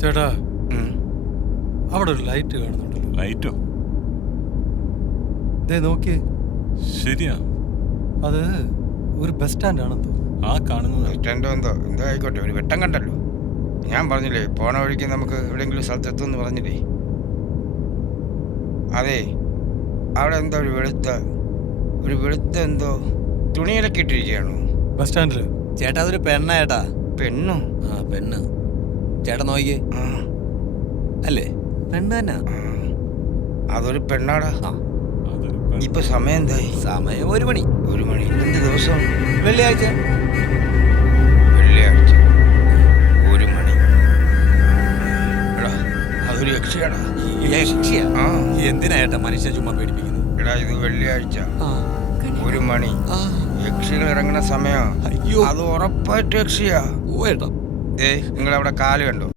ചേട്ടാ അവിടെ ഒരു ലൈറ്റ് കാണുന്നുണ്ടല്ലോ. ലൈറ്റോ? ദേ നോക്കിയേ, ശരിയാ, അത് ഒരു ബസ് സ്റ്റാൻഡ് ആണെന്ന് തോന്നുന്നു. ആ കാണുന്നത് ബസ് സ്റ്റാൻഡോ എന്തോ ആയിക്കോട്ടെ, ഒരു വെട്ടം കണ്ടല്ലോ. ഞാൻ പറഞ്ഞില്ലേ പോണ വഴിക്ക് നമുക്ക് എവിടെയെങ്കിലും സ്ഥലത്തെത്തുമെന്ന് പറഞ്ഞില്ലേ. അതെ, അവിടെ എന്തോ ഒരു വെളുത്ത എന്തോ തുണിയിലൊക്കെ ഇട്ടിരിക്കുകയാണോ ബസ് സ്റ്റാൻഡില്? ചേട്ടാ അതൊരു പെണ്ണ ചേട്ടാ. പെണ്ണോ? ആ പെണ്ണ്. ചേട്ടാ നോക്കിയേ. ആ അല്ലേ പെണ്ണ് തന്നെ. അതൊരു പെണ്ണാടാ. അതൊരു ഇപ്പൊ സമയം എന്തായി? സമയം 1 മണി. 1 മണി. എന്ത് ദിവസം? വെള്ളിയാഴ്ച. വെള്ളിയാഴ്ച 1 മണി. എടാ അതൊരു യക്ഷിയാടാ. യക്ഷിയാ? ആ എന്തിനാ ചേട്ടാ മനുഷ്യ ചുമ്മാ പേടിപ്പിക്കുന്നു? എടാ ഇത് വെള്ളിയാഴ്ച ആ 1 മണി. ആ യക്ഷികൾ ഇറങ്ങുന്ന സമയം. അയ്യോ അത് ഉറപ്പായിട്ട് യക്ഷിയാ. ഓ ഏട്ടാ. നിങ്ങളവിടെ കാല് കണ്ടോ?